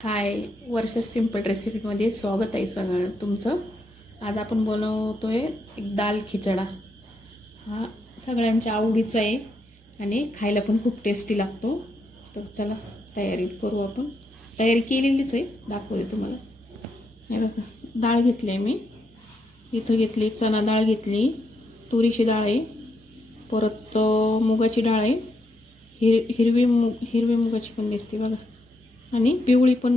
हाय, वर्षा simple रेसिपीमध्ये स्वागत आहे सगळं तुमचं. आज आपण बनवतोय एक दाल खिचडा. हा सगळ्यांच्या आवडीचा आहे आणि खायला पण खूप टेस्टी लागतो. तर चला तयारी करू आपण. तयारी केलेलीच आहे, दाखवते तुम्हाला. हे बघा, डाळ घेतली आहे मी. इथं घेतली चणा डाळ, घेतली तुरीची डाळ आहे, परत मुगाची डाळ आहे, हिरवी मुगाची पण दिसते बघा, आणि पिवळी पण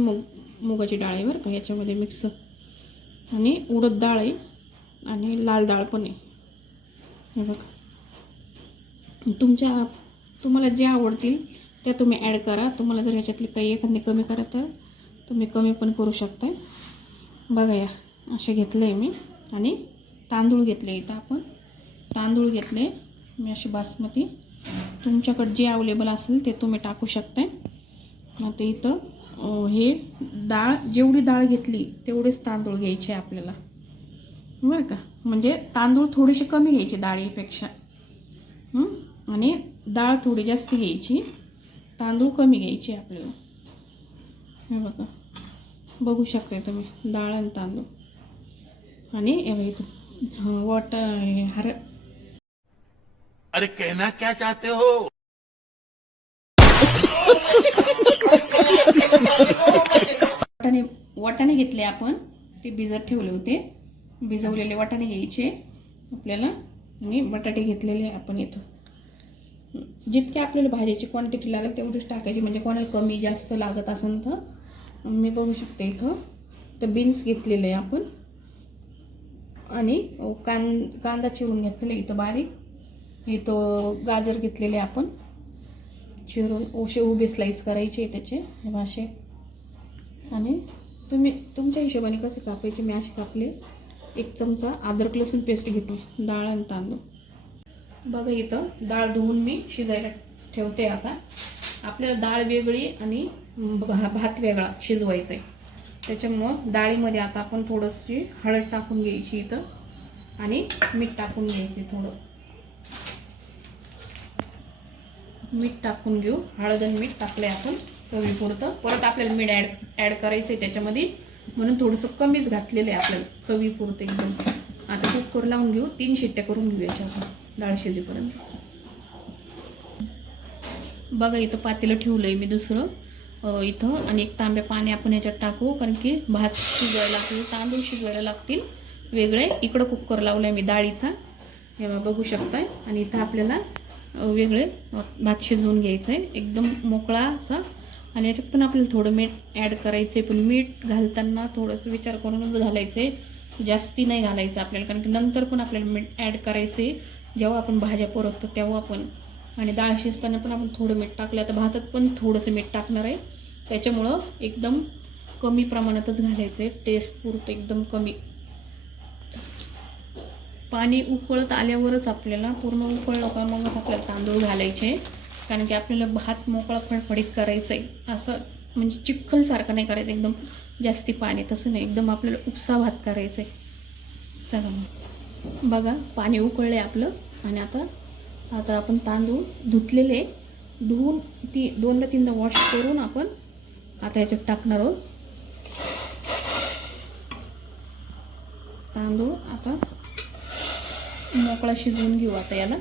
मुगाची डाळ आहे बरं का याच्यामध्ये मिक्स, आणि उडद डाळ आहे आणि लाल डाळ पण आहे. हे बघा, तुम्हाला जे आवडतील त्या तुम्ही ॲड करा. तुम्हाला जर ह्याच्यातली काही एखादी कमी करा तर तुम्ही कमी पण करू शकता. बघा, या असे घेतले आहे मी. आणि तांदूळ घेतले. इथं आपण तांदूळ घेतले मी असे बासमती. तुमच्याकडे जे अवेलेबल असेल ते तुम्ही टाकू शकता. आता इथं हे डाळ, जेवढी डाळ घेतली तेवढेच तांदूळ घ्यायचे आपल्याला बरं का. म्हणजे तांदूळ थोडेसे कमी घ्यायचे डाळीपेक्षा, आणि डाळ थोडी जास्त घ्यायची, तांदूळ कमी घ्यायचे आपल्याला. हे बघा, बघू शकता तुम्ही डाळ आणि तांदूळ. आणि इथं अरे कहना क्या चाहते हो? वाटाणे घेतले आपण, ते भिजत ठेवले होते. भिजवलेले वाटाणे घ्यायचे आपल्याला. आणि बटाटे घेतलेले आपण. इथं जितके आपल्याला भाजीची क्वांटिटी लागेल तेवढीच टाकायची, म्हणजे कोणाला कमी जास्त लागत असेल तर मी बघू शकते. इथं तर बीन्स घेतलेले आहे आपण. आणि कांदा चिरून घेतलेला इथं बारीक. इथं गाजर घेतलेले आपण चिरून, उभे स्लाइस करायचे त्याचे हे असे. आणि तुम्ही तुमच्या हिशोबाने कसे कापायचे, मी असे कापले. 1 चमचा अद्रक लसूण पेस्ट घेतली. डाळ आणि तांदूळ. बघा, इथं डाळ धुवून मी शिजायला ठेवते. आता आपल्याला डाळ वेगळी आणि भात वेगळा शिजवायचा आहे. त्याच्यामुळं डाळीमध्ये आता आपण थोडीशी हळद टाकून घ्यायची इथं, आणि मीठ टाकून घ्यायचे. थोडं मीठ टाकून घेऊ. हळद आणि मीठ टाकले आपण चवीपुरतं. परत आपल्याला मीठ ॲड करायचं आहे त्याच्यामध्ये, म्हणून थोडंसं कमीच घातलेलं आहे आपल्याला चवीपुरतं एकदम. आता कुकर लावून घेऊ. 3 शिट्ट्या करून घेऊ याच्या डाळ शिजेपर्यंत. बघा, इथं पातेलं ठेवलं आहे मी दुसरं इथं, आणि 1 तांब्या पाणी आपण ह्याच्यात टाकू, कारण की भात शिजवायला लागतील, तांदूळ शिजवायला लागतील वेगळे. इकडं कुकर लावला आहे मी डाळीचा, हे बघू शकताय. आणि इथं आपल्याला वेगळे भात शिजवून घ्यायचं आहे एकदम मोकळा असा. आणि याच्यात पण आपल्याला थोडं मीठ ॲड करायचं आहे, पण मीठ घालताना थोडंसं विचार करूनच घालायचं आहे, जास्ती नाही घालायचं आपल्याला, कारण की नंतर पण आपल्याला मीठ ॲड करायचं आहे जेव्हा आपण भाज्या परततो तेव्हा पण. आणि डाळ शिजताना पण आपण थोडं मीठ टाकलं. तर भातात पण थोडंसं मीठ टाकणार आहे, त्याच्यामुळं एकदम कमी प्रमाणातच घालायचं आहे, टेस्ट पुरतं एकदम कमी. पाणी उकळत आल्यावरच आपल्याला, पूर्ण उकळलं का मगच आपल्याला तांदूळ घालायचे, कारण की आपल्याला भात मोकळा फडफडीत करायचं आहे. असं म्हणजे चिखलसारखं नाही करायचं एकदम जास्ती पाणी, तसं नाही, एकदम आपल्याला उपसा भात करायचं आहे. चला मग बघा, पाणी उकळलं आहे आपलं. आणि आता आपण तांदूळ धुतलेले, धुवून 2दा-3दा वॉश करून आपण आता याच्यात टाकणार आहोत तांदूळ. आता मोकळा शिजवून घेऊ आता याला.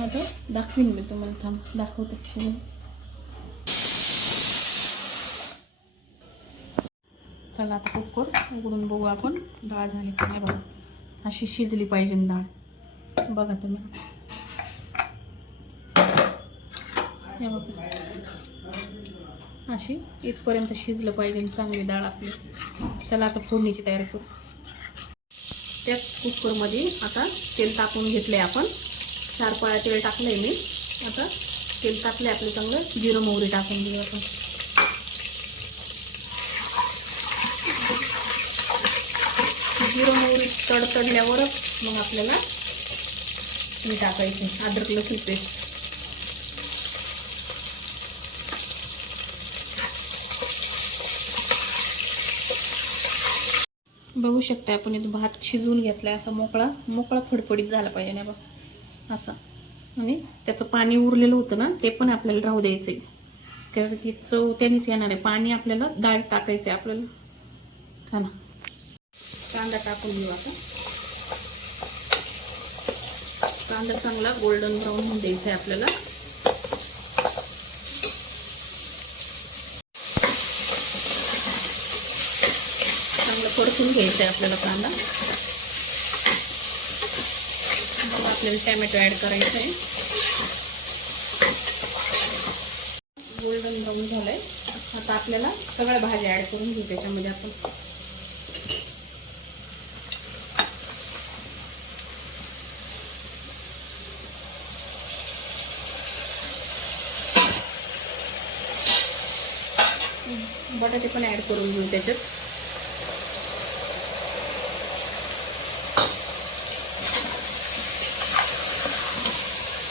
आता दाखवीन मी तुम्हाला, थांब दाखवते शिजून. चला आता कुकर उघडून बघू आपण डाळ झाली का नाही. बघा, अशी शिजली पाहिजे डाळ. बघा तुम्ही, हे बघा अशी इथपर्यंत शिजलं पाहिजे चांगली डाळ आपली. चला आता फोडणीची तयारी करू. त्याच कुकरमध्ये आता तेल टाकून घेतले आपण. 4 पळ्या तेल टाकलंय मी. आता तेल टाकले आपलं चांगलं. जिरं मोहरी टाकून घेऊ आपण. जिरं मोहरी तडतडल्यावरच मग आपल्याला हे टाकायचे अद्रक लसूण पेस्ट. बघू शकता आपण इथं भात शिजवून घेतलाय, असा मोकळा फडफडीत झाला पाहिजे ना बघा असा. आणि त्याचं पाणी उरलेलं होतं ना, ते पण आपल्याला राहू द्यायचं आहे. कारण की चव त्यानेच येणार आहे. पाणी आपल्याला डाळ टाकायचं आहे आपल्याला. हा ना, कांदा टाकून घेऊ आता. कांदा चांगला गोल्डन ब्राऊन होऊन द्यायचा आहे आपल्याला. चांगलं परतून घ्यायचं आहे आपल्याला कांदा. मग आपल्याला टॅमॅटो ॲड करायचं आहे. गोल्डन ब्राऊन झालंय. आता आपल्याला सगळ्या भाज्या ॲड करून घेऊ त्याच्यामध्ये आपण. बटाटे पण ॲड करून घेऊ त्याच्यात.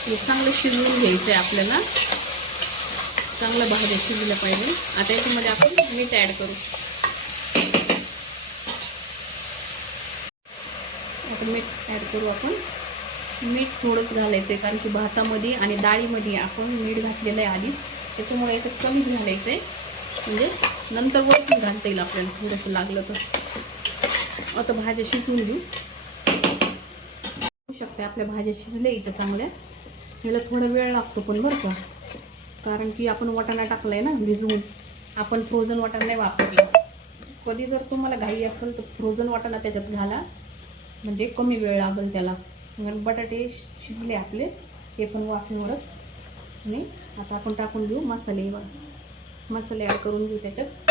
हे चांगलं शिजवून घ्यायचं आहे आपल्याला. चांगलं भाज्या शिजलं पाहिजे. आता याच्यामध्ये आपण मीठ ॲड करू. आता मीठ ॲड करू आपण. मीठ थोडंच घालायचं आहे कारण की भातामध्ये आणि डाळीमध्ये आपण मीठ घातलेलं आहे आधीच. त्याच्यामुळे याच्यात कमीच घालायचं आहे, म्हणजे नंतर वरती घालता येईल आपल्याला थोडंसं लागलं तर. आता भाज्या शिजवून घेऊ. होऊ शकते आपल्या भाज्या शिजल्या इथं चांगल्या. याला थोडा वेळ लागतो पण बरं का, कारण की आपण वाटाणा टाकलाय ना भिजवून. आपण फ्रोझन वाटाणा नाही वापरला. कधी जर तुम्हाला घाई असेल तर फ्रोझन वाटाणा त्याच्यात घाला, म्हणजे कमी वेळ लागेल त्याला. बटाटे शिजले आपले, ते पण वाफेवरच. आणि आता आपण टाकून घेऊ मसाले. मसाले ॲड करून घेऊ त्याच्यात.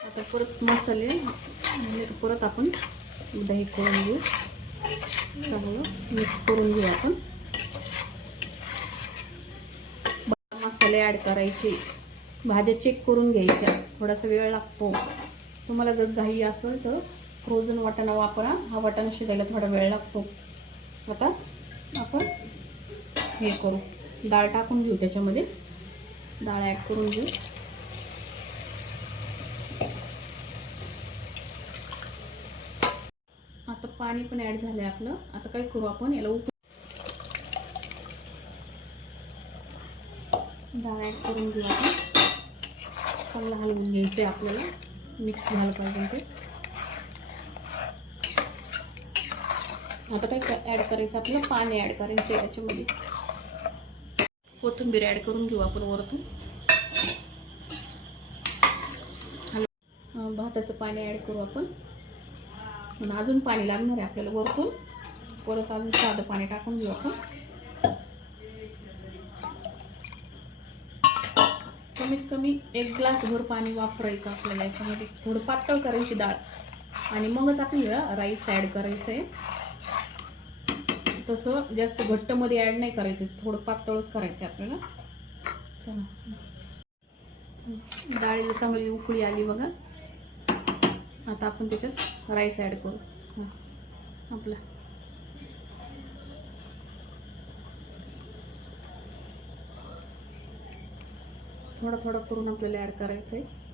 आता परत मसाले परत आपण दही करून घेऊ. चांगलं मिक्स करून घेऊ आपण. मसाले ॲड करायचे. भाज्या चेक करून घ्यायच्या. थोडासा वेळ लागतो. तुम्हाला जर घाई असेल तर फ्रोझन वाटाणा वापरा. हा वाटाणा शिजायला थोडा वेळ लागतो. आता आपण हे करू, डाळ टाकून घेऊ त्याच्यामध्ये. डाळ ॲड करून घेऊ. आता पाणी पण ॲड झालंय आपलं. आता काय करू आपण, याला डाळ ॲड करून घेऊ आपण. चांगलं हलवून घ्यायचं आहे आपल्याला. मिक्स झालं पाहिजे ते. आता काय ॲड करायचं आपलं, पाणी ॲड करायचं आहे त्याच्यामध्ये. कोथिंबीर ॲड करून घेऊ आपण वरतून. भाताचं पाणी ॲड करू आपण. अजून पाणी लागणार आहे आपल्याला वरतून. परत अजून साधं पाणी टाकून घेऊ आपण. कमीत कमी 1 ग्लासभर पाणी वापरायचं आपल्याला याच्यामध्ये. थोडं पातळ करायची डाळ आणि मगच आपल्याला राईस ॲड करायचं आहे. तसं जास्त घट्टमध्ये ॲड नाही करायचं, थोडं पातळच करायचं आपल्याला. चला, डाळीला चांगली उकळी आली बघा. आता आपण त्याच्यात राईस ॲड करू आपला. थोडं थोडं करून आपल्याला ॲड करायचं आहे.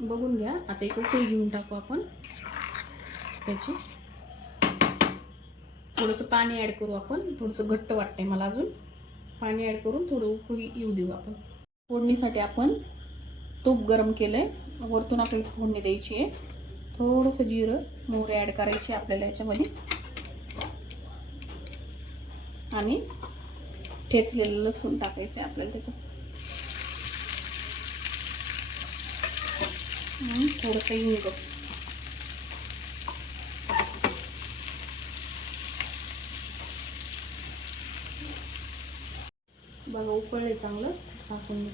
बघून घ्या. आता एक उकळी घेऊन टाकू आपण त्याची. थोडंसं पाणी ॲड करू आपण. थोडंसं घट्ट वाटतंय मला अजून. पाणी ॲड करून थोडं उकळी येऊ देऊ आपण. फोडणीसाठी आपण तूप गरम केलंय. वरतून आपल्याला फोडणी द्यायची आहे. थोडंसं जिरं मोहरी ॲड करायची आपल्याला याच्यामध्ये. आणि ठेचलेलं लसूण टाकायचं आपल्याला त्याच्यात. थोडंसं हिंग. बघा उकळले चांगलं. टाकून